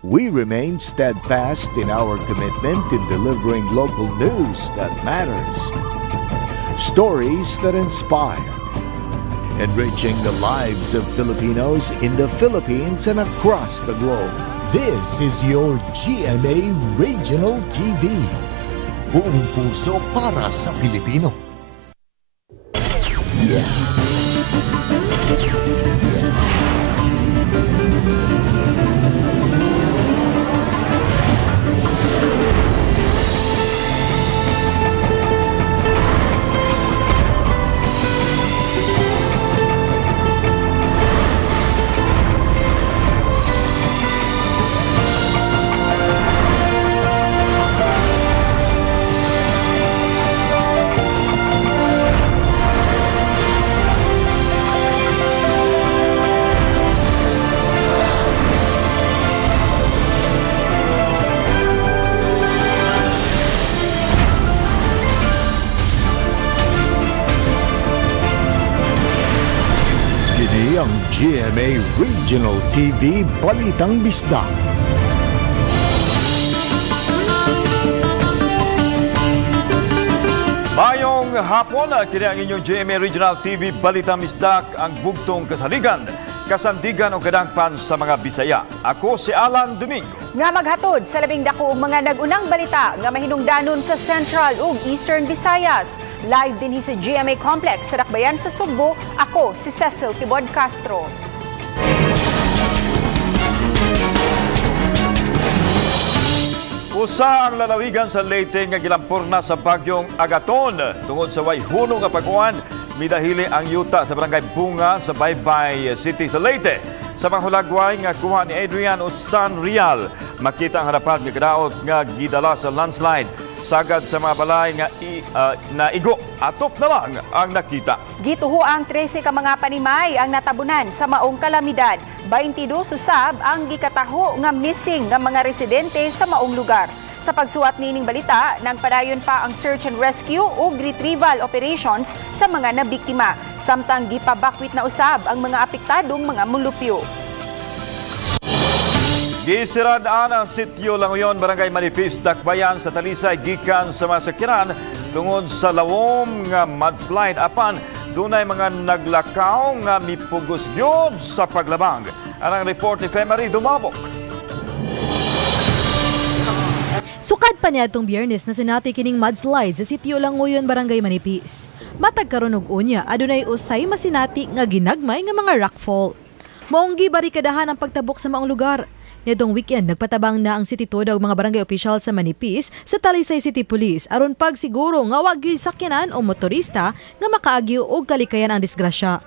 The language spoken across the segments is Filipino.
We remain steadfast in our commitment in delivering local news that matters. Stories that inspire. Enriching the lives of Filipinos in the Philippines and across the globe. This is your GMA Regional TV. Buong puso para sa Pilipino. Ang GMA Regional TV Balitang Bisdak. Mayong hapon, kini ang inyong GMA Regional TV Balitang Bisdak, ang bugtong kasaligan, kasandigan o kadangpan sa mga Bisaya. Ako si Alan Domingo. Nga maghatod sa labing dako mga nagunang balita nga mahinungdanon sa Central ug Eastern Visayas. Live din sa GMA Complex sa Dakbayan sa Sugbo. Ako si Cecil Tibod Castro. Usa ang lalawigan sa Leyte nga gilampurna sa bagyong Agaton. Tungod sa way huno nga pag-uwan, midahili ang yuta sa barangay Bunga sa Baybay City sa Leyte. Sa panghulagway nga kuha ni Adrian Stan Real, makita ang harapan nga kadaot nga gidala sa landslide. Sagad sa mga balay nga naigo, atop na lang ang nakita. Gituho ang 13 ka mga panimay ang natabunan sa maong kalamidad. 22 usab ang gikataho nga missing nga mga residente sa maong lugar. Sa pagsuwat nining balita, nagpadayon pa ang search and rescue ug retrieval operations sa mga nabiktima. Samtang gipabakwit na usab ang mga apektadong mga mulupyo. Gisiradaan ang sitio Langoyon, Barangay Manipis, Dakbayan sa Talisay, gikan sa mga sakyanan tungod sa lawom nga mudslide. Apan, dunay mga naglakaw nga mipugos gyud sa paglabang. Ang report ni Femery Dumabok. Sukad pa niya itong Biyernes na sinati kining mudslide sa sitio Langoyon, Barangay Manipis. Matag karon og unya, adunay usay masinati nga ginagmay nga mga rockfall. Maong gibarikadahan ang pagtabok sa maong lugar. Nitong weekend, nagpatabang na ang City Toda ug mga barangay opisyal sa Manipis sa Talisay City Police aron pagsiguro nga wag gyud sakyanan o motorista nga makaagyo og kalikayan ang disgrasya.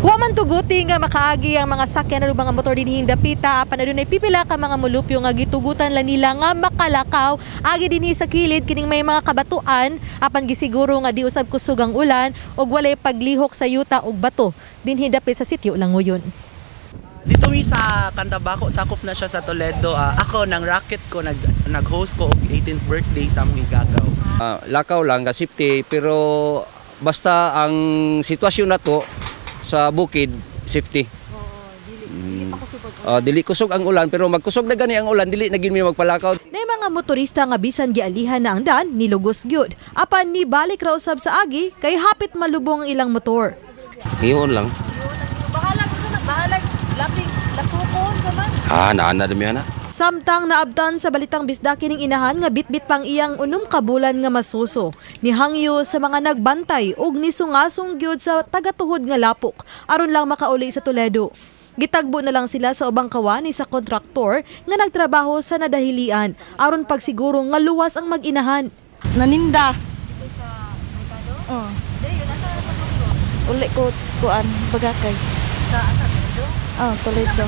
Wa man tuguti nga makaagi ang mga sakyanan ug mga motor dinhing dapita apan adunay pipila ka mga mulupyo nga gitugutan la nila nga makalakaw agi dinhi sa kilid kining may mga kabatuan apan gisiguro nga di usab kusog ang ulan ug walay paglihok sa yuta ug bato dinhi dapit sa sitio Langoyon. Dito mi sa Cantabaco, sakop na siya sa Toledo. Ako nang racket ko nag-host ko og 18th birthday sa among igagaw. Lakaw lang ka safety pero basta ang sitwasyon na to sa bukid safety. Dili kusog ang ulan pero magkusog na gani ang ulan dili na gid mi magpalakaw. Nay mga motorista nga bisan gialihan na ang dan nilugos gyud. Apan ni balik ra usab sa agi kay hapit malubong ang ilang motor. Iyon lang. Bahalag laping lapukon sa man. Naana dami ana. Samtang naabtan sa balitang bisda kining inahan nga bitbit pang iyang 6 ka bulan nga masuso. Nihangyo sa mga nagbantay ug nisungasong gyud sa tagatuhod nga lapok aron lang makauli sa Toledo. Gitagbo na lang sila sa ubang kawani sa kontraktor nga nagtrabaho sa nadahilian aron pagsiguro nga luwas ang mag-inahan. Naninda. Uli ko kuan bagakay. Toledo.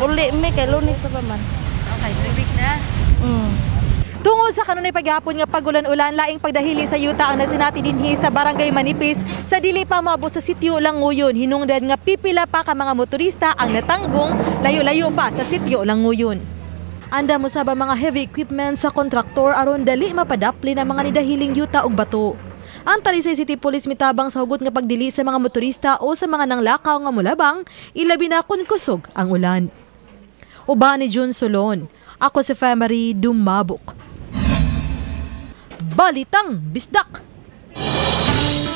Uli mi kay Lunes sa paman. Okay, 3 week na. Tungod sa kanunay paghapon nga pagulan-ulan laing pagdahili sa yuta ang nasinati dinhi sa Barangay Manipis sa dili pa moabot sa sitio Langoyon. Hinungdan nga pipila pa ka mga motorista ang natanggong layo-layo pa sa sitio Langoyon. Anda mo sa mga heavy equipment sa kontraktor aron dali mapadapli ang mga nidahiling yuta ug bato. Ang Talisay City Police mitabang sa hugot nga pagdili sa mga motorista o sa mga nanglakaw nga mulabang, ilabi na kun kusog ang ulan. Uban ni June Solon. Ako si Femary Dumabok. Balitang Bisdak.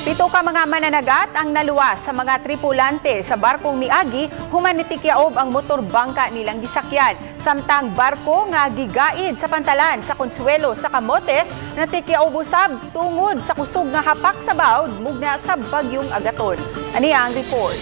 7 ka mga mananagat ang naluwas sa mga tripulante sa barkong miagi human nitikyaob ang motor bangka nilang gisakyan. Samtang barko nga gigaid sa pantalan sa Consuelo sa Camotes natikyaob usab tungod sa kusog nga hapak sa bawd mugna sa bagyong Agaton. Ani ang report.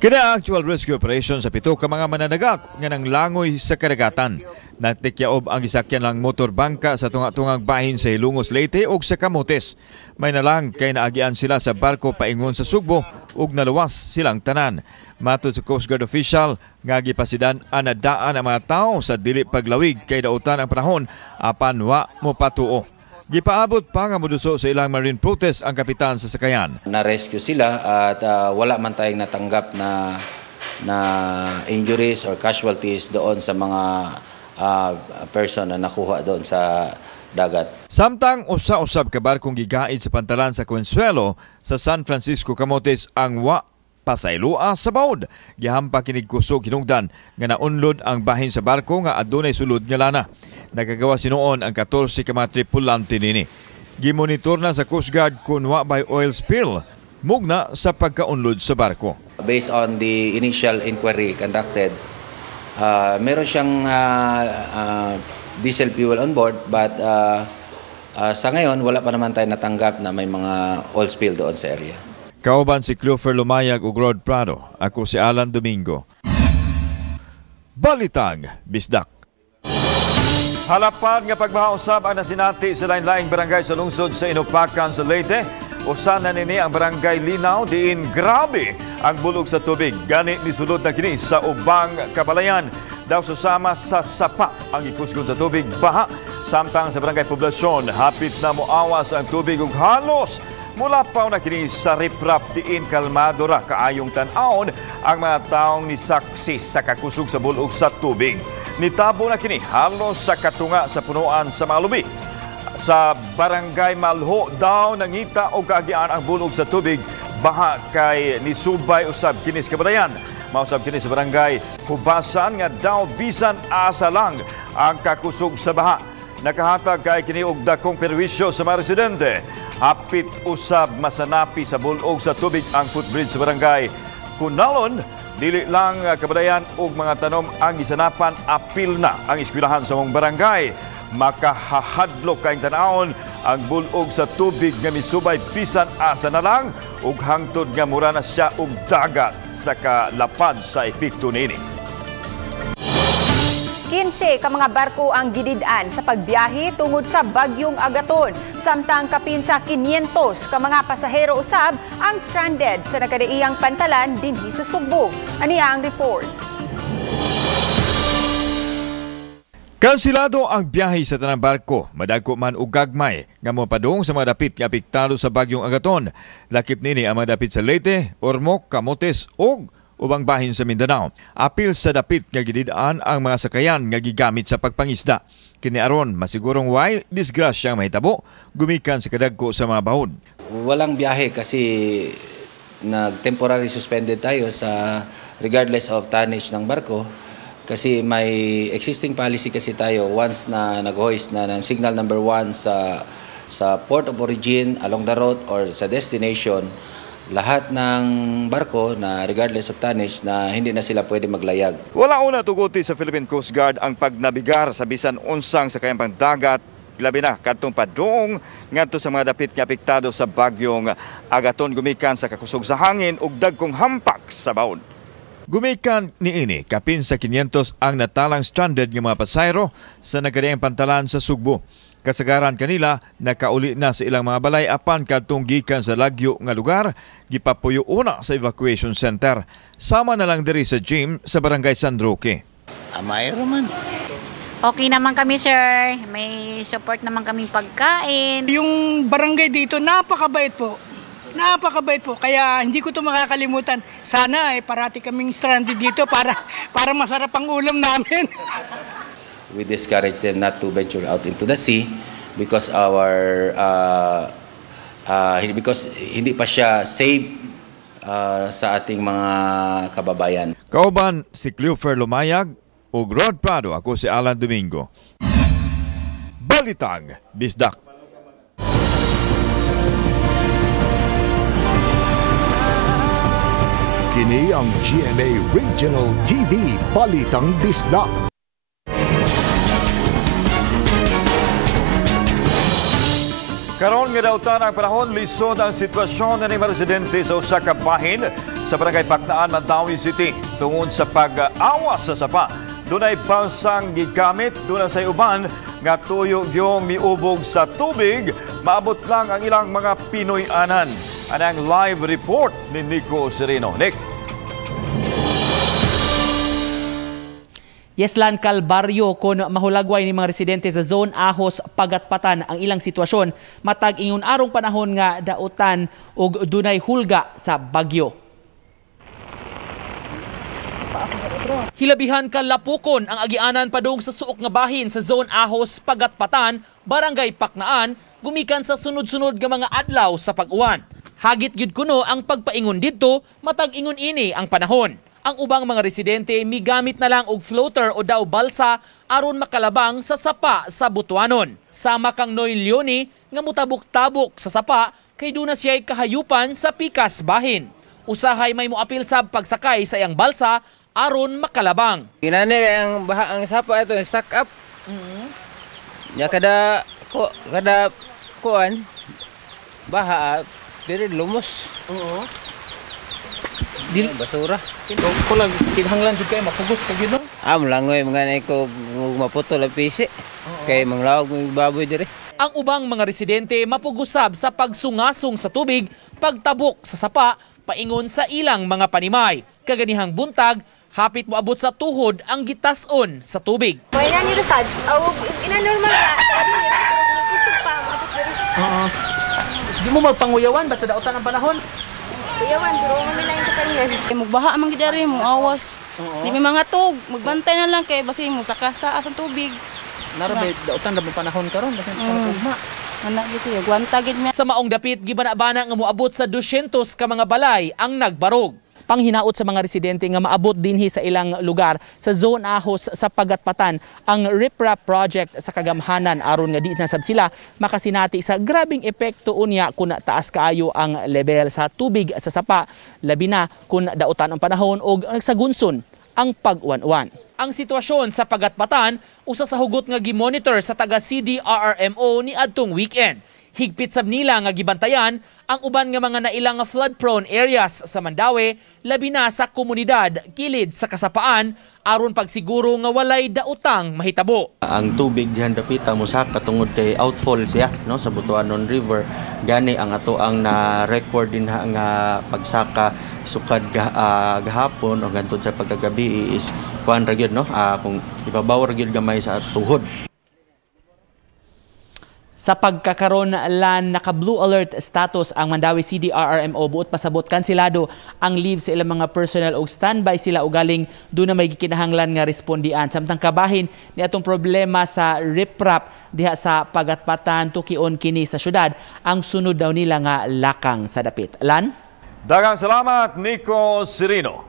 Kina actual rescue operation sa 7 ka mga mananagat nga nanglangoy sa karagatan. Natikyaob ang gisakyan lang motor bangka sa tunga-tungang bahin sa Ilongos, Leyte ug sa Camotes. May nalang kay naagian sila sa barko paingon sa Sugbo ug naluwas silang tanan. Matod sa Coast Guard official, nga gipasidan anadaan ang mga tao sa dili paglawig kay dautan ang panahon apan wa mo patuo. Gipaabot pa nga moduso sa ilang marine protest ang kapitan sa sakayan. Na-rescue sila at wala man tayong natanggap na injuries or casualties doon sa mga person na nakuha doon sa dagat. Samtang usa-usab ka barkong gigaid sa pantalan sa Consuelo sa San Francisco, Camotes ang wa pasaylua sa bawd. Gihampa kinig kusog hinungdan nga naunlod ang bahin sa barko nga adunay sulod nga lana. Nagagawa sinuon ang 14 ka mga tripulante nini. Gimonitor na sa Coast Guard kung wa by oil spill mugna sa pagkaunlod sa barko. Based on the initial inquiry conducted, meron siyang diesel fuel on board but sa ngayon wala pa naman tayo natanggap na may mga oil spill doon sa area. Kauban si Clover Lumayag ug Rod Prado. Ako si Alan Domingo. Balitang Bisdak. Halapan nga pagmahausab ang nasinati sa lain-laing barangay sa lungsod sa Inupacan sa Leyte. Usan na nini ang barangay Linaw diin grabe ang bulog sa tubig. Gani ni sulod na kini sa ubang kabalayan. Daw susama sa sapa ang ikusgon sa tubig baha. Samtang sa barangay Poblasyon, hapit na moawas ang tubig ug halos mula pa na kini sa riprap diin kalmado ra kaayong tan-awon ang mga taong nisaksi sa kakusog sa bulog sa tubig. Nitabo na kini halos sa katunga sa punuan sa mga lubi. Sa barangay Malho daw nangita o kaagian ang bulog sa tubig baha kay nisubay usab kini sa kabalayan. Mausab kini sa barangay Hubasan nga daw bisan asa lang ang kakusog sa baha. Nakahatag kay kini og dakong perwisyo sa mga residente. Hapit usab masanapi sa bulog sa tubig ang footbridge sa barangay Kunalon. Dili lang kabadayan ug mga tanom ang gisanapan, apil na ang eskwelahan sa mong barangay. Makahahadlok kayong tanawon ang bulog sa tubig nga misubay bisan asa na lang ug hangtod nga mura na siya og dagat sa kalapad sa epekto nini. 15 ka mga barko ang gidid-an sa pagbiyahe tungod sa bagyong Agaton. Samtang kapin sa 500 ka mga pasahero usab ang stranded sa nagkadaiyang pantalan dinhi sa Sugbo. Aniya ang report. Kansilado ang biyahe sa tanang barko, madagko man og gagmay nga mopadung sa mga dapit nga apektado sa bagyong Agaton. Lakip nini ang mga dapit sa Leyte, Ormoc, Camotes ug ubang bahin sa Mindanao. Apil sa dapit nga gididaan ang mga sakayan nga gigamit sa pagpangisda. Kini aron masigurong way disgrasya ang mahitabo gumikan sa kadagko sa mga bahod. Walang biyahe kasi nag-temporary suspended tayo sa regardless of tonnage ng barko kasi may existing policy kasi tayo once na nag-hoist na ng signal number 1 sa port of origin, along the route or sa destination. Lahat ng barko na regardless of tonnage na hindi na sila pwede maglayag. Wala una tuguti sa Philippine Coast Guard ang pagnabigar sa bisan unsang sa kayang dagat, labi na kadtong padung ngadto sa mga dapit nga apektado sa bagyong Agaton gumikan sa kakusog sa hangin ug dagkong hampak sa bawd. Gumikan niini kapin sa 500 ang natalang stranded nga mga pasayro sa nagkadaiyang pantalan sa Sugbo. Kasagaran kanila nakauli na sa ilang mga balay apan kadtong gikan sa lagyo nga lugar gipapuyo una sa evacuation center. Sama na lang diri sa gym sa barangay San Roque. Mayroon man. Okay naman kami, sir. May support naman kaming pagkain. Yung barangay dito napakabait po. Napakabait po. Kaya hindi ko 'to makakalimutan. Sana parati kaming stranded dito para masarap ang ulam namin. We discourage them not to venture out into the sea because because hindi pa siya safe sa ating mga kababayan. Kauban si Cleofer Lumayag ug Rod Prado, ako si Alan Domingo. Balitang Bisdak. Kini ang GMA Regional TV Balitang Bisdak. Karon nga dautan ang panahon, lisod ang sitwasyon ng mga residente sa usa ka bahin sa Barangay Paknaan, Mandawi City tungod sa pag-awas sa sapa. Dunay balsang gigamit, dunay sa uban nga tuyo gyung miubog sa tubig, maabot lang ang ilang mga Pinoy-anan. Anang live report ni Nico Sereno. Nick. Yeslan Calvario kon mahulagway ni mga residente sa Zone Ahos Pagatpatan ang ilang sitwasyon matag ingon arong panahon nga dautan ug dunay hulga sa bagyo. Hilabihan kalapukon ang agianan padung sa suok nga bahin sa Zone Ahos Pagatpatan, Barangay Paknaan, gumikan sa sunod-sunod nga mga adlaw sa pag-uwan. Hagit gyud kuno ang pagpaingon didto matag ingon ini ang panahon. Ang ubang mga residente migamit na lang og floater o daw balsa aron makalabang sa sapa sa Butuanon. Sama kang Noy Leone nga mutabok-tabok sa sapa kay duna siya'y kahayupan sa pikas bahin. Usahay may moapil sa pagsakay sa iyang balsa aron makalabang. Ginani ang baha ang sapa ito stack up. Ya kada kuan baha diri lumos. Oo. Dili basura. Ko lang kinahanglan jud kay mapugos ka gyud. Langoy mga ko maputol ang pisi. Kay manglawag ng baboy diri. Ang ubang mga residente mapugusab sa pagsungasong sa tubig, pagtabok sa sapa, paingon sa ilang mga panimay. Kaganihang buntag, hapit moabot sa tuhod ang gitason sa tubig. May nani resad, ina normal na. Di mo magpanguyawan basta dautan ang panahon. Kuyawan, pero kami lang ito kanyan. Magbaha man gidari mo, awas. Di may mga tug, magbantay na lang kay basi mo sa taas ang tubig. Narabi, dautan na panahon karon basta ugma. Anak gid siya, gwanta gid mi. Sa maong dapit gibana-bana nga moabot sa 200 ka mga balay ang nagbarog. Panghinaot sa mga residente nga maabot dinhi sa ilang lugar sa Zone Ahos sa Pagatpatan ang riprap project sa kagamhanan aron nga di na sab sila makasinati sa grabing epekto unya kun taas kaayo ang level sa tubig sa sapa, labi na kun dautan ang panahon og nagsagunson ang pag-uwan-uwan. Ang sitwasyon sa Pagatpatan usa sa hugot nga gimonitor sa taga CDRRMO ni adtong weekend. Higpit sab nila nga gibantayan ang uban nga mga nailang flood-prone areas sa Mandawi, labi na sa komunidad kilid sa kasapaan aron pagsiguro nga walay daotang mahitabo. Ang tubig dihan dapita mosaka tungod kay outfall siya no sa Butuanon River. Gani ang ato ang na-record din nga pagsaka sukad gahapon o gantod sa pagkagabi is kuan ra gyud no kung ibabaw ra gyud gamay sa tuhod. Sa pagkakaroon lan naka-blue alert status ang Mandawi CDRRMO buot pasabot kansilado ang leave sa ilang mga personnel og standby sila ugaling do na may gikinahanglan nga respondian samtang kabahin ni atong problema sa riprap diha sa Pagatpatan tukion kini sa syudad ang sunod daw nila nga lakang sa dapit. Lan? Daghang salamat Nico Sereno.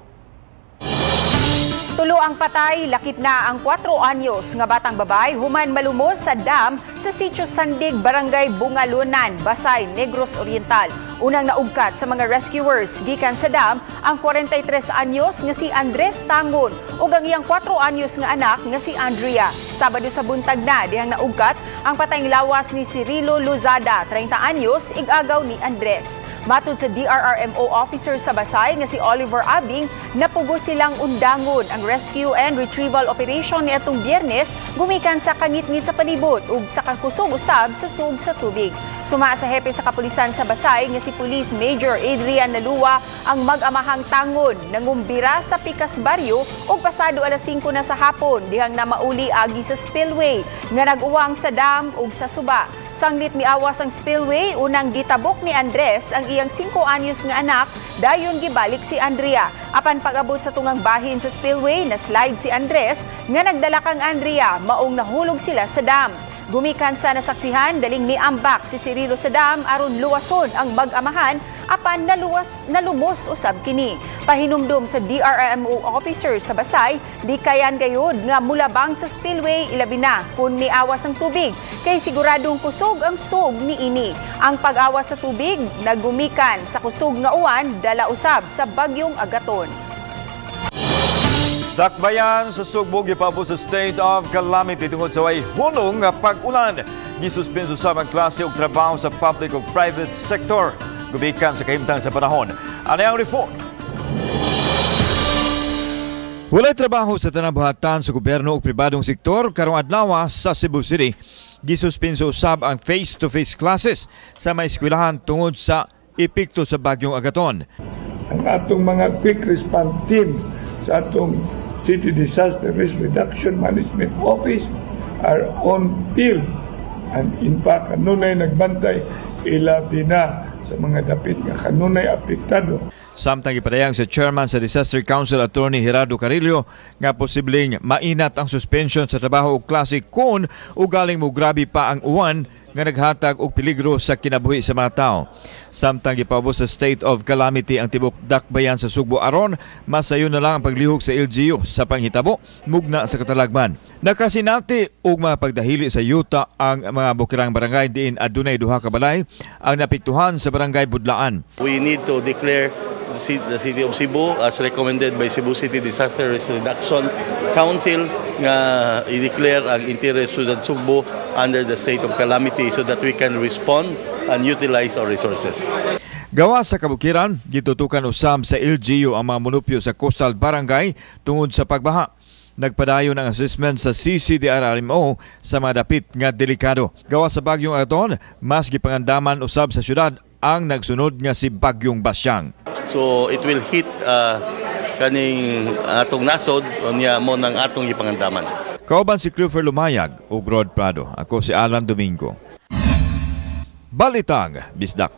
Tulo ang patay, lakip na ang 4 anyos nga batang babay human malumos sa dam sa Sitio Sandig, Barangay Bungalunan, Basay, Negros Oriental. Unang naugkat sa mga rescuers gikan sa dam ang 43 anyos nga si Andres Tangon ug ang iyang 4 anyos nga anak nga si Andrea. Sabado sa buntag na dihang naugkat ang patayng lawas ni Cirilo Lozada, 30 anyos, igagaw ni Andres. Matud sa DRRMO officer sa Basay nga si Oliver Abing, napugos silang undangon ang rescue and retrieval operation ni atong Biyernes gumikan sa kangit-ngit sa palibot ug sa kakusog usab sa sug sa tubig. Suma sa hepe sa kapulisan sa Basay nga si Police Major Adrian Nalua ang mag-amahang Tangon nangumbira sa Pikas Barrio ug pasado alas 5 na sa hapon dihang namauli agi sa spillway nga nag-uwang sa dam ug sa suba. Sanglit miawas ang spillway, unang gitabok ni Andres ang iyang 5 anyos nga anak, dayon gibalik si Andrea. Apan pag-abot sa tungang bahin sa spillway, na-slide si Andres, nga nagdala kang Andrea, maong nahulog sila sa dam. Gumikan sa nasaksihan, daling miambak si Cirilo sa dam aron luwason ang mag-amahan apan nalumos usab kini. Pahinumdum sa DRMO officer sa Basay, di kayan gayud nga mulabang sa spillway ilabi na kun miawas ang tubig kay siguradong kusog ang sug niini. Ang pag-awas sa tubig nagumikan sa kusog nga uwan dala usab sa bagyong Agaton. Dakbayan sa Sugbo gipabot sa state of calamity tungod sa way hunong nga pag-ulan. Gisuspenso sa ang klase og trabaho sa public ug private sector. Gubikan sa kahimtang sa panahon. Ano ang report? Walay trabaho sa tanang buhatan sa gobyerno ug pribadong sektor karong adlaw sa Cebu City. Gisuspenso usab ang face-to-face classes sa mga eskwelahan tungod sa epekto sa bagyong Agaton. Ang atong mga quick response team sa atong City Disaster Risk Reduction Management Office are on field and in fact kanunay nagbantay ilabi na sa mga dapit nga kanunay apektado. Samtang ipadayang sa chairman sa Disaster Council Attorney Gerardo Carillo nga posibleng mainat ang suspension sa trabaho og klase kung ugaling mo grabe pa ang uwan nga naghatag og peligro sa kinabuhi sa mga tao. Samtang gipabot sa state of calamity ang tibok dakbayan sa Sugbo aron masayo na lang ang paglihok sa LGU sa panghitabo mugna sa katalagman. Nakasinati og mga pagdahili sa yuta ang mga bukirang barangay diin adunay duha ka balay ang napiktuhan sa barangay Budlaan. We need to declare the City of Cebu as recommended by Cebu City Disaster Risk Reduction Council nga i-declare ang interior Ciudad Sugbo under the state of calamity so that we can respond and utilize our resources. Gawa sa kabukiran, gitutukan usab sa LGU ang mga munupyo sa coastal barangay tungod sa pagbaha. Nagpadayon ang assessment sa CCDRRMO sa mga dapit nga delikado. Gawa sa bagyong Agaton, mas gipangandaman usab sa syudad ang nagsunod nga si Bagyong Basyang. So it will hit kaning atong nasod unya mo nang atong gipangandaman. Kauban si Clifford Lumayag ug Rod Prado. Ako si Alan Domingo. Balitang Bisdak.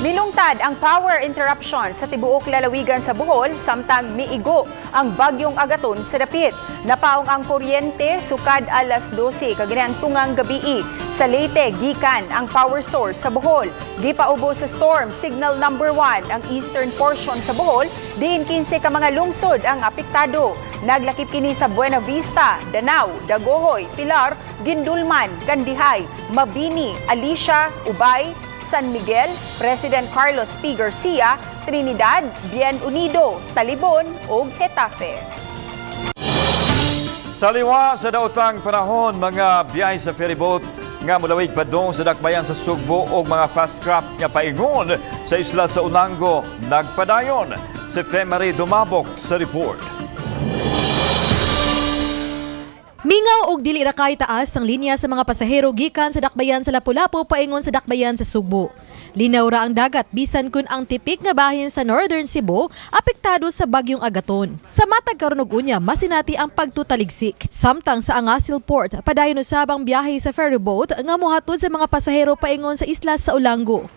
Milungtad ang power interruption sa tibuok lalawigan sa Bohol samtang miigo ang bagyong Agaton sa dapit. Napaong ang kuryente sukad alas 12 kaganiang tungang gabii. Sa Leyte, gikan ang power source sa Bohol. Gipaubo sa storm signal number 1 ang eastern portion sa Bohol. Diin 15 ka mga lungsod ang apektado. Naglakip kini sa Buena Vista, Danao, Dagohoy, Pilar, Dindulman, Kandihay, Mabini, Alicia, Ubay, San Miguel, President Carlos P. Garcia, Trinidad, Bien Unido, Talibon ug Getafe. Sa liwa sa daotang panahon, mga biyahe sa ferryboat nga mulawig padong sa dakbayan sa Sugbo o mga fast craft nga paingon sa isla sa Unango nagpadayon. Si Femari Dumabok sa report. Mingaw og dili ra kay taas ang linya sa mga pasahero gikan sa dakbayan sa Lapu-Lapu paingon sa dakbayan sa Sugbo. Linaw ra ang dagat bisan kun ang tipik nga bahin sa Northern Cebu apektado sa bagyong Agaton. Sa matag karon og unya masinati ang pagtutaligsik. Samtang sa Angasil Port padayon usab ang biyahe sa ferryboat nga mohatod sa mga pasahero paingon sa isla sa Ulango.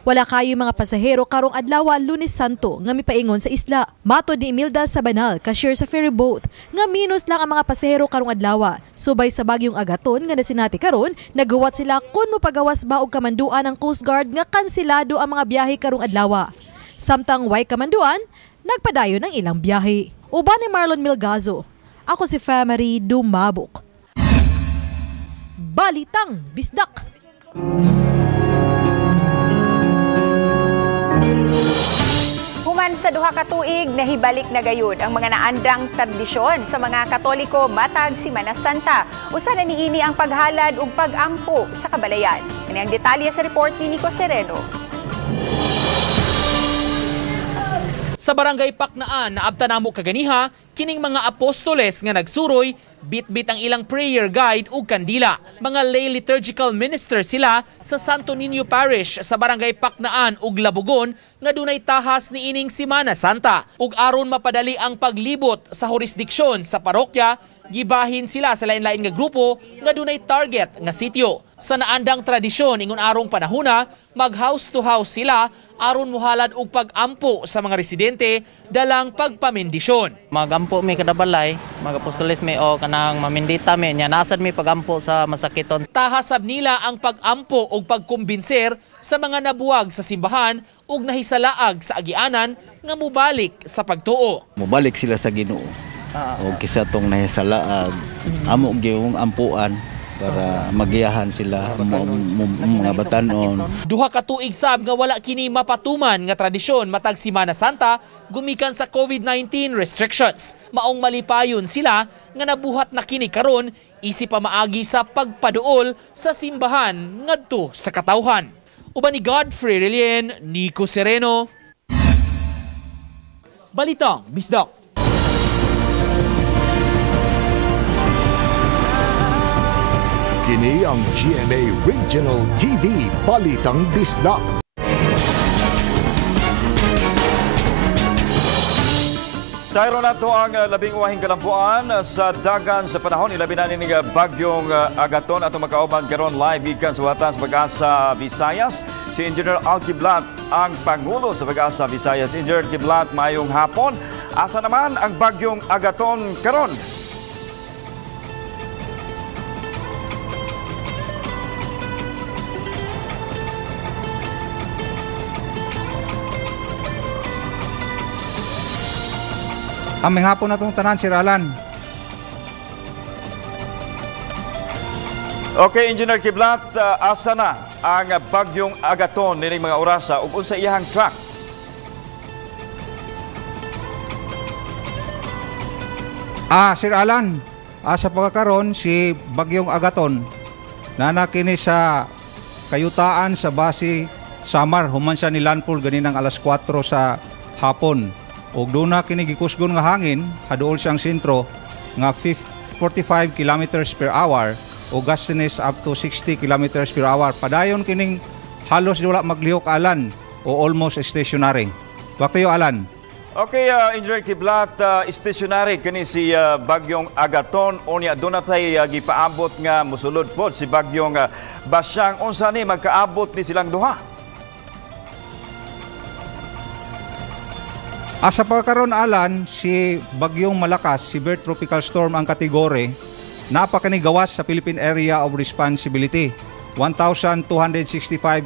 Wala kayo mga pasahero karong adlaw Lunes Santo nga mipaingon sa isla. Matod ni Imelda Sabanal, cashier sa ferryboat, nga minus lang ang mga pasahero karong adlaw. Subay sa bagyong Agaton nga nasinati karon, nagawas sila kun mopagawas ba og kamanduan ng Coast Guard nga kansilado ang mga biyahe karong adlaw. Samtang way kamanduan, nagpadayon ang ilang biyahe. Uban ni Marlon Milgazo. Ako si Femari Dumabok. Balitang Bisdak. Human sa duha ka tuig, nahibalik na gayud ang mga naandang tradisyon sa mga Katoliko matag Semana Santa. Usa na niini ang paghalad ug pag-ampo sa kabalayan. Kani ang detalye sa report ni Nico Sereno. Sa barangay Paknaan, naabta namo kaganiha, kining mga apostoles nga nagsuroy, bit-bit ang ilang prayer guide ug kandila. Mga lay liturgical minister sila sa Santo Niño Parish sa barangay Paknaan ug Labugon nga dunay tahas niining Semana Santa. Ug aron mapadali ang paglibot sa jurisdiksyon sa parokya, gibahin sila sa lain-lain nga grupo nga dunay target nga sitio. Sa naandang tradisyon ingon arong panahuna, mag house to house sila aron muhalad og pag-ampo sa mga residente dalang pagpamendisyon. Magampo mi kada balay, magapostoles mi o kanang mamindita mi nya nasad mi pagampo sa masakiton. Tahasab nila ang pag-ampo og pagkumbinser sa mga nabuwag sa simbahan ug nahisalaag sa agianan nga mubalik sa pagtuo. Mubalik sila sa Ginoo. O kisa tong nahisalaag, amo gyung ampuan para magiyahan sila mga batanon. Duha ka tuig sab nga wala kini mapatuman nga tradisyon matag Semana Santa gumikan sa COVID-19 restrictions. Maong malipayon sila nga nabuhat na kini karon isip pa maagi sa pagpaduol sa simbahan ngadto sa katawhan. Uban ni Godfrey Relien, Nico Sereno. Balitang Bisdak. Kini ang GMA Regional TV Balitang Bisdak. Sayro na ito ang labing uwahing kalampuan sa dagan sa panahon. Ilabi na ni Bagyong Agaton at makauban karon live gikan sa Watan sa Pag-asa Visayas. Si Engineer Al Kiblat ang Pangulo sa Pag-asa Visayas. Engineer Kiblat, mayong hapon. Asa naman ang Bagyong Agaton karon? Aming hapon na itong tanan, Sir Alan. Okay, Engineer Kiblat, asa na ang Bagyong Agaton nining mga orasa ug unsa iyang track? Sir Alan, sa pagkakaroon si Bagyong Agaton nanakini sa kayutaan sa base Samar human siya ni landfall ganinang alas 4 sa hapon. Og doon na kini gikusgon nga hangin, haduol siyang sentro nga 45 kilometers per hour o gustiness up to 60 kilometers per hour. Padayon kining halos wala maglihok Alan o almost stationary. Waktayo Alan. Okay, Engineer Kiblat, stationary kini si Bagyong Agaton. Unya doon na tayo gipaabot nga musulod po si Bagyong Basyang. Unsa ni magkaabot ni silang duha? Sa pagkakaroon Alan, si Bagyong Malakas, severe tropical storm ang kategori, napakanigawas sa Philippine Area of Responsibility, 1,265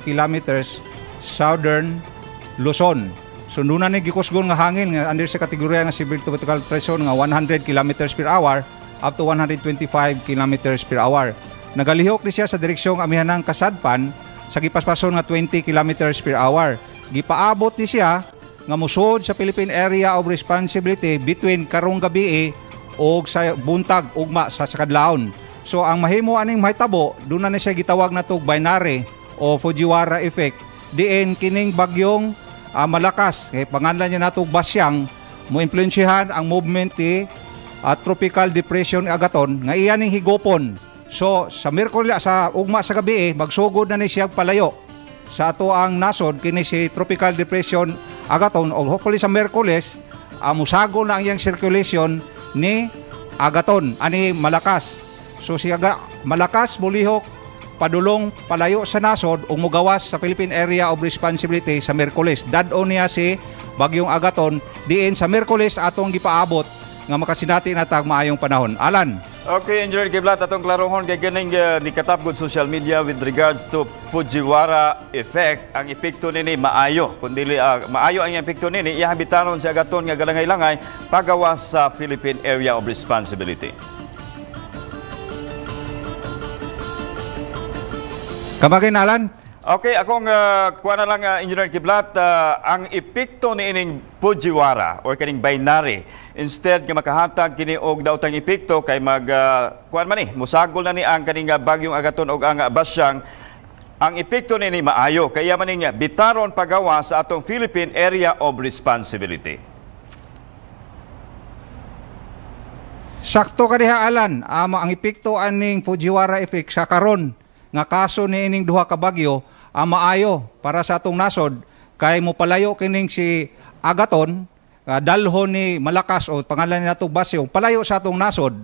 kilometers southern Luzon. So doon na gikusgon nga hangin nga under sa kategorya nga severe tropical pressure nga 100 kilometers per hour up to 125 kilometers per hour. Nagalihok ni siya sa direksyong amihanang Kasadpan sa gipaspason nga 20 kilometers per hour. Gipaabot ni siya nga musod sa Philippine Area of Responsibility between karong gabi o sa buntag ugma sa kadlawon. So ang mahimo aning mahitabo doon na siya gitawag na tog binary o Fujiwara effect. Diin kining bagyong Malakas kay pangalan niya natog Basyang mo impluensyahan ang movement ni tropical depression Agaton nga iyan ning higopon. So sa Miyerkules sa ugma sa gabi magsugod na ni siya palayo sa ato ang nasod kini si tropical depression Agaton o hopefully sa Miyerkules musago na ang iyang circulation ni Agaton ani Malakas. So si Malakas mulihok padulong palayo sa nasod o mugawas sa Philippine Area of Responsibility sa Miyerkules. Dadon niya si Bagyong Agaton diin sa Miyerkules atong gipaabot nga makasinati na tag maayong panahon. Alan. Okay, Engineer Kiblat, atong klarohon kay ganing nikatapgod social media with regards to Fujiwara effect. Ang epekto nini maayo. Kundi maayo ang epekto nini, ihabitaron si Agaton nga galangay-langay pagawas sa Philippine Area of Responsibility. Kamagin, Alan? Okay, akong kuha na lang, Engineer Kiblat, ang epekto ni ining Fujiwara or kaning binary, instead nga makahatag kini og daotang epekto kay kuan man musagol na ni ang kaning Bagyong Agaton og ang Basyang, ang epekto ni maayo kaya man niya bitaron pagawa sa atong Philippine Area of Responsibility. Sakto ka diha Alan, ang epekto aning Fujiwara effect sa karon nga kaso ni ining duha ka bagyo maayo para sa atong nasod kay mopalayo kining si Agaton dalhon ni Malakas o pangalan ni natong Basyong palayo sa atong nasod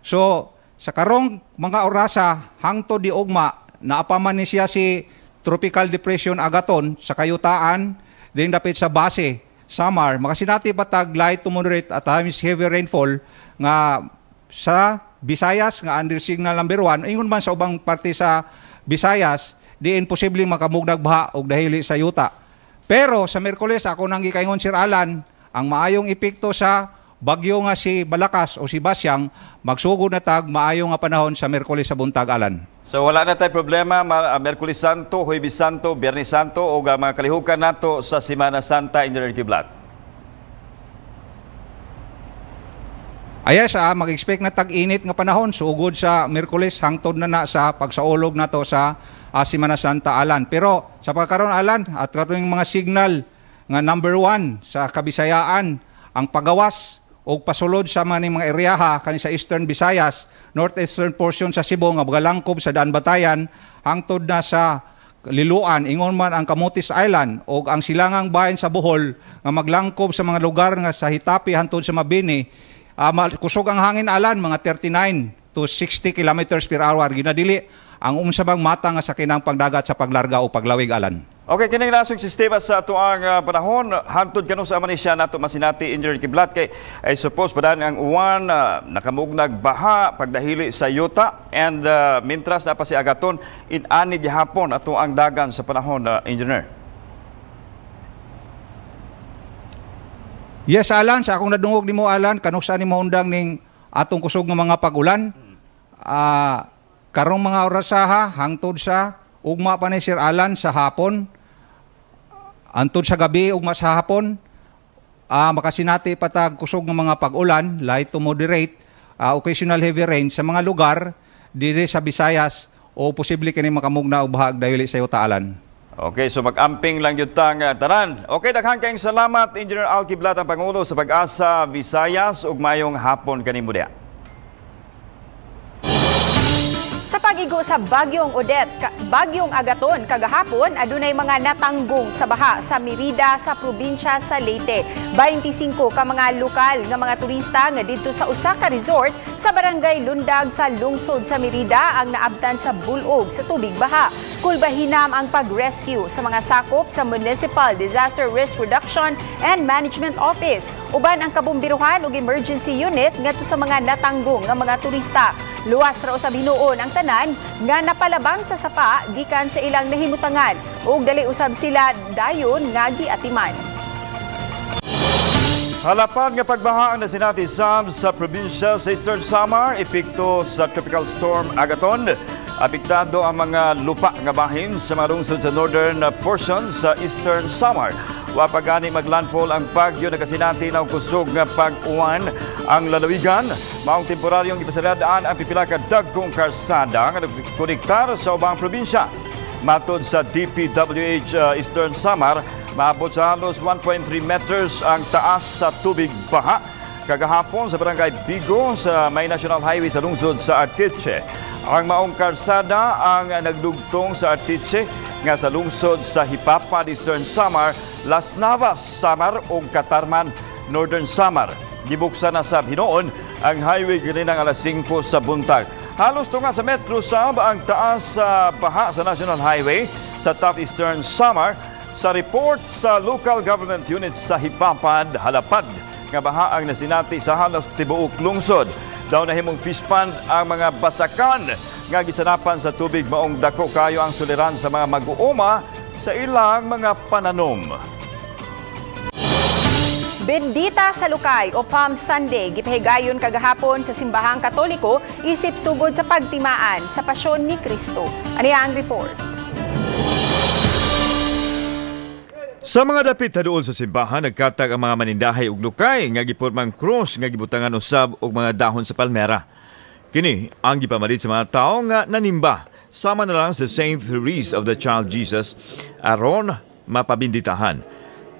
So sa karong mga orasa hangtod di ugma naapaman ni siya si Tropical Depression Agaton sa kayutaan din dapit sa base Samar makasinati patag light to moderate at times heavy rainfall nga sa Visayas nga under signal number 1 ingon man sa ubang parte sa Visayas di imposible makamugnag baha og dahili sa yuta. Pero sa Miyerkules ako nang gikaingon Sir Alan ang maayong epekto sa bagyo nga si Malakas o si Basyang magsugod na tag maayo nga panahon sa Miyerkules sa buntag Alan. So wala na tayo problema, Miyerkules Santo, Huwebes Santo, Biyernes Santo o mga kalihukan nato sa Semana Santa, Engineer Kiblat. Ayas mag-expect na tag-init nga panahon sugod sa Miyerkules hangtod na sa pagsaulog nato sa Semana Santa Alan. Pero sa pagkaron Alan at karon mga signal nga number 1 sa Kabisayaan ang pagawas o pasulod sa mga eriyaha kani sa Eastern Visayas, northeastern portion sa Cebu nga magalangkob sa Daan Batayan hangtod na sa Liluan, ingon man ang Camotes Island o ang silangang bayan sa Bohol nga maglangkob sa mga lugar nga sa Hitapi hangtod sa Mabini. Kusog ang hangin Alan mga 39 to 60 kilometers per hour. Ginadili ang umsabang mata nga sa kinang pagdagat sa paglarga o paglawig Alan. Okay, kining nasong sistema sa tuang panahon, hangtod kanong sa manisya nato masinati Engineer Kiblat kay I suppose padan ang uwan nakamugnag baha pagdahili sa yuta and mintras na pa si Agaton inani gihapon ato ang dagan sa panahon Engineer. Yes Alan, sa akong nadungog nimo Alan kanuksa nimo undang ning atong kusog nga mga pag-ulan. Karong mga orasaha hangtod sa ugma pa ni Sir Alan sa hapon. Antod sa gabi ugma sa hapon, makasinati patag kusog ng mga pag-ulan, light to moderate, occasional heavy rain sa mga lugar diri sa Visayas o posible kini makamugna og bahag dahili sa yuta Alan. Okay, so mag-amping lang yun tang tanan. Okay, daghan kayong salamat Engineer Al Kiblat ang Pangulo sa Pag-asa Visayas ug mayong hapon kanimo diha. Sa pagigo sa Bagyong Odette, Bagyong Agaton kagahapon, adunay mga natanggong sa baha sa Merida sa probinsya sa Leyte. 25 ka mga lokal nga mga turista nga didto sa usa ka resort sa barangay Lundag sa lungsod sa Merida ang naabtan sa bulog sa tubig baha. Kulbahinam ang pag-rescue sa mga sakop sa Municipal Disaster Risk Reduction and Management Office. Uban ang kabumbiruhan ug emergency unit ngadto sa mga natanggong nga mga turista. Luwas ra usab hinuon ang tanan nga napalabang sa sapa gikan sa ilang nahimutangan ug dali usab sila dayon nga giatiman. Halapan nga pagbaha ang nasinati Sam sa probinsya sa Eastern Samar, epekto sa Tropical Storm Agaton. Apektado ang mga lupa nga bahin sa mga lungsod sa northern portion sa Eastern Samar. Wapagani maglandfall ang bagyo na kasinati ng kusog nga pag-uwan ang lalawigan. Maong temporaryong ipasaladaan ang pipila ka dagkong karsada nga nagkonektar sa ubang probinsya. Matod sa DPWH Eastern Samar, maabot sa halos 1.3 meters ang taas sa tubig baha. Kagahapon sa barangay Bigo sa May National Highway sa lungsod sa Artiche. Ang maong karsada ang nagdugtong sa Artiche nga sa lungsod sa Hipapa, Eastern Samar, Las Navas, Samar ug Katarman, Northern Samar. Gibuksan na sab hinuon ang highway ganinang alas 5 sa buntag. Halos tunga sa Metro Sab ang taas sa baha sa National Highway sa Top Eastern Samar. Sa report sa local government units sa Hipapad, halapad nga baha ang nasinati sa halos tibuok lungsod. Daw na himong fish pond ang mga basakan nga gisanapan sa tubig maong dako kayo ang suliran sa mga mag-uuma sa ilang mga pananom. Bendita sa Lukay o Palm Sunday, gipahigayon kagahapon sa simbahang Katoliko isip sugod sa pagtimaan sa pasyon ni Kristo. Aniya ang report. Sa mga dapit haduol sa simbahan, nagkatag ang mga manindahay ug lukay nga gipormang cross nga gibutangan usab og mga dahon sa palmera. Kini ang gipamalit sa mga tawo nga nanimba sama na lang sa St. Therese of the Child Jesus aron mapabinditahan.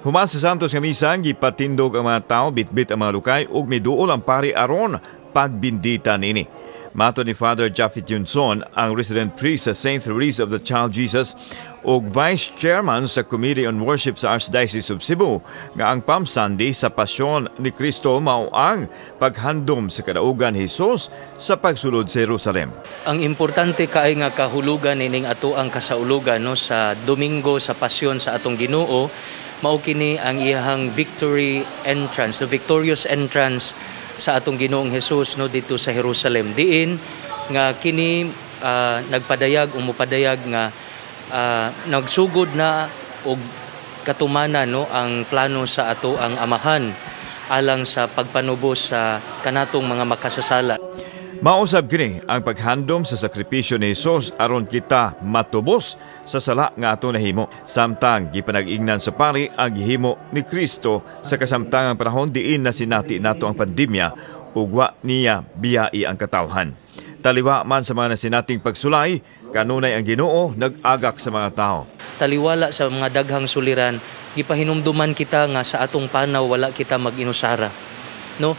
Human sa Santos nga misa, gipatindog ang mga tawo, bitbit ang mga lukay ug miduol ang pari aron pagbindita nini. Mato ni Father Jaffet Yunson, ang resident priest sa St. Therese of the Child Jesus, ug Vice Chairman sa Committee on Worship sa Archdiocese of Cebu nga ang Palm Sunday sa Pasyon ni Cristo mao ang paghandom sa kadaugan Hesus sa pagsulod sa Jerusalem. Ang importante kaay nga kahulugan nining ato ang kasaulugan no sa Domingo sa Pasyon sa atong Ginoo mao kini ang iyang victory entrance, the victorious entrance sa atong Ginoong Hesus no dito sa Jerusalem. Diin nga kini nagpadayag umupadayag nga nagsugod na og katumana no ang plano sa ato ang Amahan alang sa pagpanubos sa kanatong mga makasasala. Mausab kini ang paghandom sa sakripisyo ni Hesus aron kita matubos sa sala nga ato nahimo. Samtang gipanag-ingnan sa pari ang gihimo ni Kristo sa kasamtangang panahon diin na sinati nato ang pandemya ug wa niya biyai ang katawhan. Taliwa man sa mga nasinating pagsulay, kanunay ang Ginoo nag-agak sa mga tao. Taliwala sa mga daghang suliran, gipahinumduman kita nga sa atong panaw wala kita mag-inusara. No?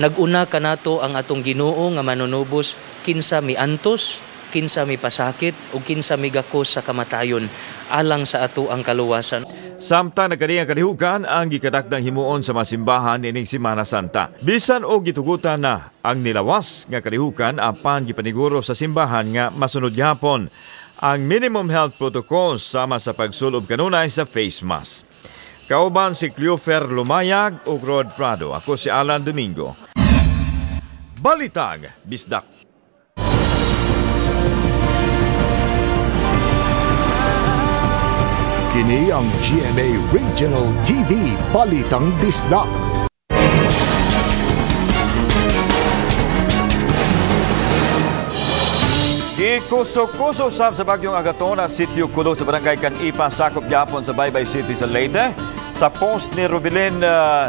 Naguna kanato ang atong Ginoo nga manunubos kinsa miantos, kinsa mi pasakit ug kinsa migakos sa kamatayon alang sa ato ang kaluwasan. Samtang nagkadiyang kalihukan ang gikadakdang himuon sa masimbahan ining Semana Santa. Bisan og gitugutan na ang nilawas nga kalihukan apan gipaniguro sa simbahan nga masunod gyapon ang minimum health protocols sama sa pagsulob kanunay sa face mask. Kauban si Cleofer Lumayag ug Rod Prado. Ako si Alan Domingo. Balitang Bisdak. Kini ang GMA Regional TV Balitang Bisdak. Ikuso-kuso sa bagyong Agaton at sitio Kulo sa barangay Kanipa, sakop gyapon sa Baybay City sa Leyte. Sa post ni Rubilin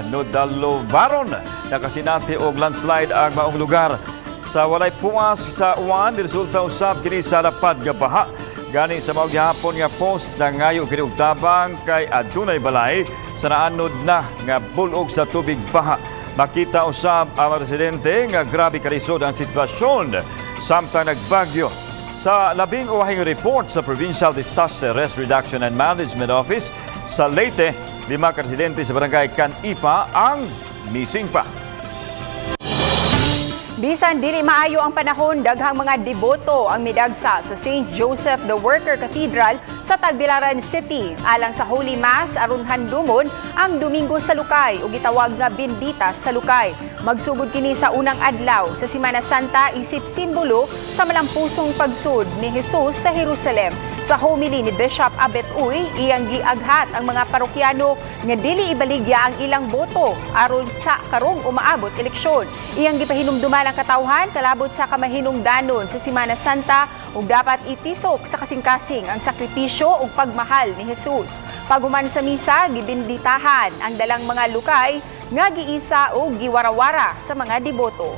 Nodalovaron, nakasinati og landslide ang maong lugar. Sa walay puwas sa uwan, resulta usab kini sa lapad nga baha. Gani sa maong gihapon nga post na ngayo kini og tabang kay adunay balay sa naanod na nga bulog sa tubig baha. Makita usab ang residente nga grabe kalisod ang sitwasyon samtang nagbagyo. Sa labing uwahing report sa Provincial Disaster Risk Reduction and Management Office sa Leyte, 5 residente sa barangay Kanipa ang missing pa. Bisan dili maayo ang panahon, daghang mga deboto ang midagsa sa St. Joseph the Worker Cathedral sa Tagbilaran City alang sa Holy Mass aron handumon ang Domingo sa Lukay ug gitawag nga Bendita sa Lukay. Magsugod kini sa unang adlaw sa Semana Santa isip simbolo sa malampusong pagsud ni Hesus sa Jerusalem. Sa homily ni Bishop Abet Uy, iyang giaghat ang mga parokyano nga dili ibaligya ang ilang boto aron sa karong umaabot eleksyon. Iyang gipahinumduman ang katawhan kalabot sa kamahinungdanon sa Semana Santa ug dapat itisok sa kasing-kasing ang sakripisyo ug pagmahal ni Hesus. Paguman sa misa, gibinditahan ang dalang mga lukay nga giisa ug giwarawara sa mga deboto.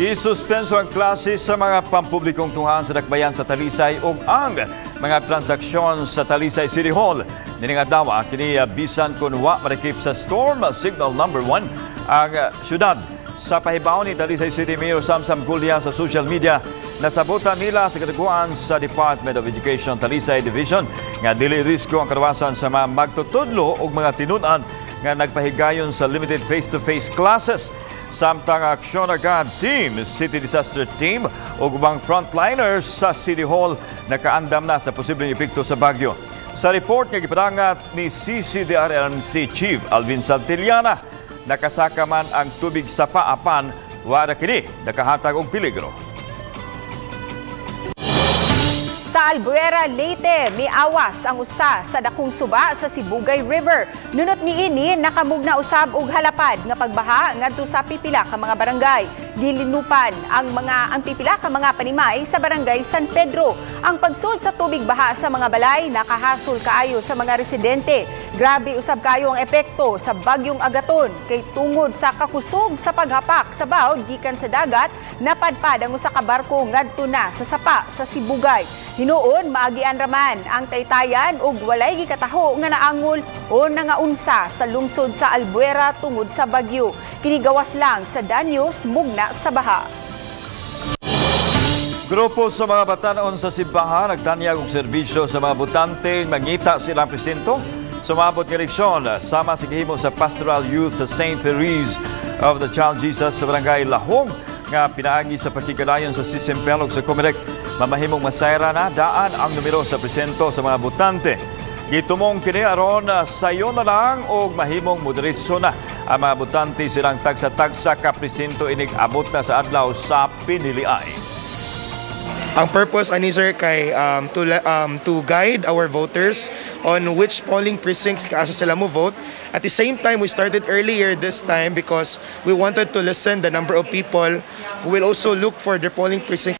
Gisuspenso ang klase sa mga pampublikong tunghaan sa dakbayan sa Talisay ug ang mga transaksyon sa Talisay City Hall. Nining adlaw kini bisan kun wa marekip sa storm signal number 1 ang syudad. Sa pahibaw ni Talisay City Mayor Samsam Gulya sa social media, nasabutan nila sa kadaguan sa Department of Education Talisay Division nga dili risko ang karawasan sa mga magtutudlo ug mga tinun-an nga nagpahigayon sa limited face-to-face classes. Samtang aksyon agad team, City Disaster Team o ubang frontliners sa City Hall nakaandam na sa posibleng epekto sa bagyo. Sa report nga gipadangat ni CCDRNC Chief Alvin Santillana, nakasaka man ang tubig sa paapan, wala kini nakahatag og peligro. Sa Albuera, Leyte, may awas ang usa sa dakong suba sa Sibugay River. Nunot niini nakamugna usab og halapad nga pagbaha ngadto sa pipila ka mga barangay. Gilinupan ang pipila ka mga panimay sa barangay San Pedro. Ang pagsud sa tubig baha sa mga balay nakahasol kaayo sa mga residente. Grabe usab kaayo ang epekto sa bagyong Agaton kay tungod sa kakusog sa paghapak sa bawd gikan sa dagat, napadpad ang usa ka barko ngadto na sa sapa sa Sibugay. Hinuon maagian raman ang taytayan ug walay gikataho nga naangol o nangaunsa sa lungsod sa Albuera tungod sa bagyo. Kini gawas lang sa danyos mugna sa baha. Grupo sa mga batanon sa Simbahan nagtanyag og serbisyo sa mga botante mangita silang presinto sa maabot nga eleksyon sama sa gihimo sa Pastoral Youth sa St. Therese of the Child Jesus sa Barangay Lahong nga pinaagi sa pakikadayon sa Sisimpel ug sa Comelec. Mamahimong masayra na daan ang numero sa presento sa mga botante. Gitumong kini aron sayo na lang og mahimong moderisyo na ang mga botante silang tagsa-tagsa ka presinto inig abot na sa adlaw sa piniliay. Ang purpose ani sir kay to guide our voters on which polling precincts kaasa sila mo vote. At the same time, we started earlier this time because we wanted to lessen the number of people who will also look for their polling precincts.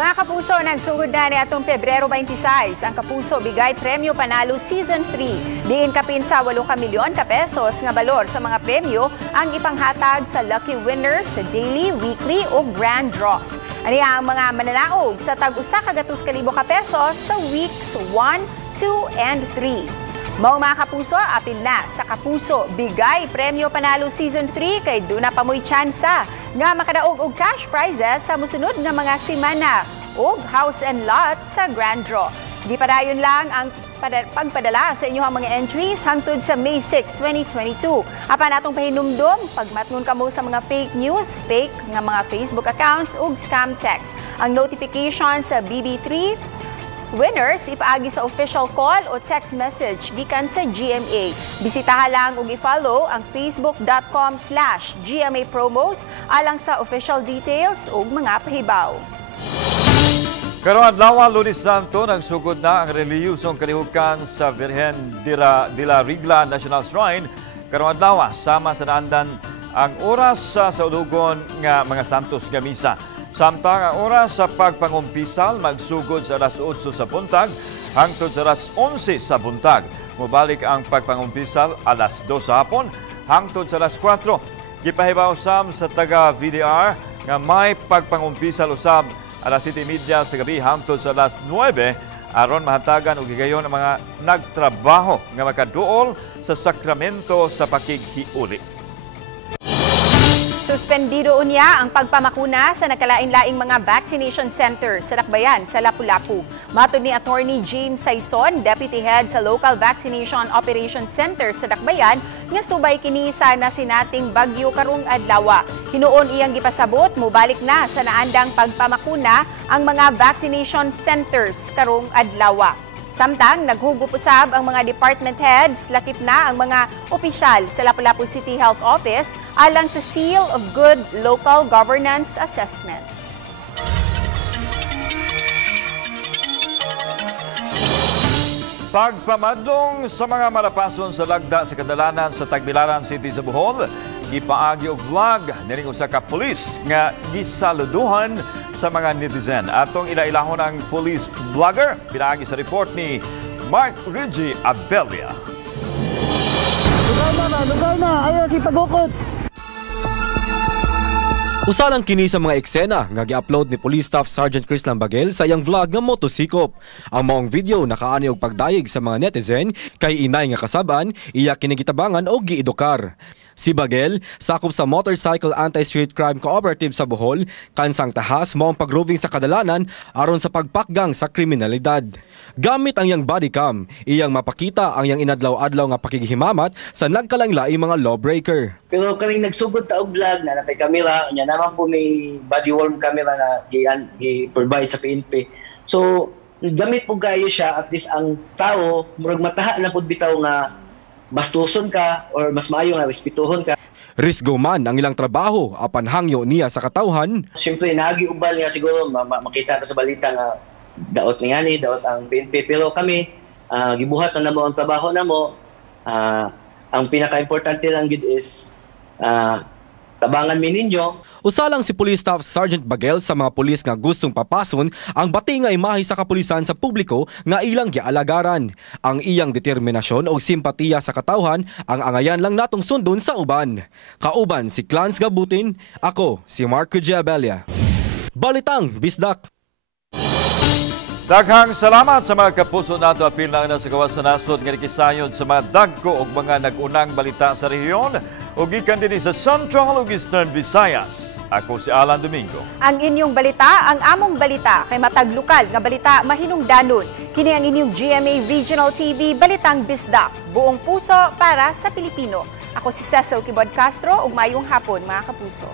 Mga kapuso, nagsugod na ni atong Pebrero 26 ang Kapuso Bigay Premyo Panalo Season 3. Diin kapin sa 8 ka milyon ka pesos nga balor sa mga premyo ang ipanghatag sa lucky winners sa daily, weekly o grand draws. Ani ang mga mananaog sa tag-usa ka 200,000 ka pesos sa weeks 1, 2 and 3. Mao mga kapuso, apil na sa Kapuso Bigay Premyo Panalo Season 3 kay duna pa mo'y tsansa nga makadaog og cash prizes sa musunod nga mga semana og house and lot sa grand draw. Di padayon lang ang pagpadala sa inyong mga entries hangtod sa May 6, 2022. Apan atong pahinumdom, pagmatngon kamo sa mga fake news, fake nga mga Facebook accounts ug scam text. Ang notification sa BB3 winners ipaagi sa official call o text message gikan sa GMA. Bisitaha lang ug i-follow ang facebook.com/GMA promos alang sa official details ug mga pahibaw. Karong adlaw, Lunes Santo, nagsugod na ang reliyosong kalihukan sa Virgen de la Regla National Shrine. Karong adlaw, sama sa naandan ang oras sa ulugon nga mga santos nga misa. Samtang ang oras sa pagpangumpisal magsugod sa alas 8 sa buntag hangtod sa alas 11 sa buntag. Mubalik ang pagpangumpisal alas 2 sa hapon hangtod sa alas 4. Gipahibaw usab sa taga VDR nga may pagpangumpisal usab alas 7:30 sa gabi hangtod sa alas 9 aron mahatagan og gigayon ang mga nagtrabaho nga makaduol sa sakramento sa pakighiuli. Suspendido unya ang pagpamakuna sa nakalain-laing mga vaccination center sa Dakbayan sa Lapu-Lapu. Matod ni Attorney James Saison, Deputy Head sa Local Vaccination Operation Center sa Dakbayan, nga subay kini sa nasinating bagyo karong adlaw. Hinuon iyang gipasabot, mubalik na sa naandang pagpamakuna ang mga vaccination centers karong adlaw. Samtang naghugup usab ang mga department heads, lakip na ang mga opisyal sa Lapu-Lapu City Health Office alang sa Seal of Good Local Governance Assessment. Pagpamadlong sa mga malapason sa lagda sa kadalanan sa Tagbilaran City sa Bohol, gipaagi og vlog nining usa ka pulis nga gisaluduhan sa mga netizen. Atong ilailahon ang police vlogger, pinaagi sa report ni Mark Reggie Abelia. Lugar na, ayaw si pagukot. Usalang kini sa mga eksena nga gi-upload ni Police Staff Sergeant Chris Lambagel sa iyang vlog nga motosikop. Ang maong video nakaani og pagdayeg sa mga netizen kay inay nga kasaban iya kini gitabangan og giedukar. Si Bagel, sakop sa Motorcycle Anti-Street Crime Cooperative sa Bohol, kansang tahas maong pag-roving sa kadalanan aron sa pagpakgang sa kriminalidad. Gamit ang iyang bodycam, iyang mapakita ang iyang inadlaw-adlaw nga pakighimamat sa nagkalanglaing mga lawbreaker. Pero kaming nagsugod ta og vlog na natay kamera, nya naman po may body worn camera na gi-provide sa PNP. So gamit po kayo siya, at least ang tao murag mataha na pud bitaw nga bastuson ka or mas maayo nga respetuhon ka. Risgo man ang ilang trabaho apan hangyo niya sa katawhan. Siyempre nagiubal nga siguro makita ta sa balita nga daot nga ni daot ang PNP, pero kami gibuhat na mo ang trabaho namo. Ang pinaka-importante lang gid is tabangan mi ninyo. Usalang si Police Staff Sergeant Bagel sa mga pulis nga gustong papason ang bati nga imahe sa kapulisan sa publiko nga ilang gialagaran. Ang iyang determinasyon o simpatiya sa katawhan ang angayan lang natong sundon sa uban. Kauban si Clans Gabutin, ako si Marco Giabelia. Balitang Bisdak. Daghang salamat sa mga kapuso nato apil na sa gawas sa nasod nga nakisayod sa mga dagko o mga nag-unang balita sa rehiyon. o gikan din sa Central ug Eastern Visayas. Ako si Alan Domingo. Ang inyong balita, ang among balita, kay matag lokal nga balita mahinungdanon. Kini ang inyong GMA Regional TV, Balitang Bisdak. Buong puso para sa Pilipino. Ako si Cecil Kibod Castro ug mayong hapon mga kapuso.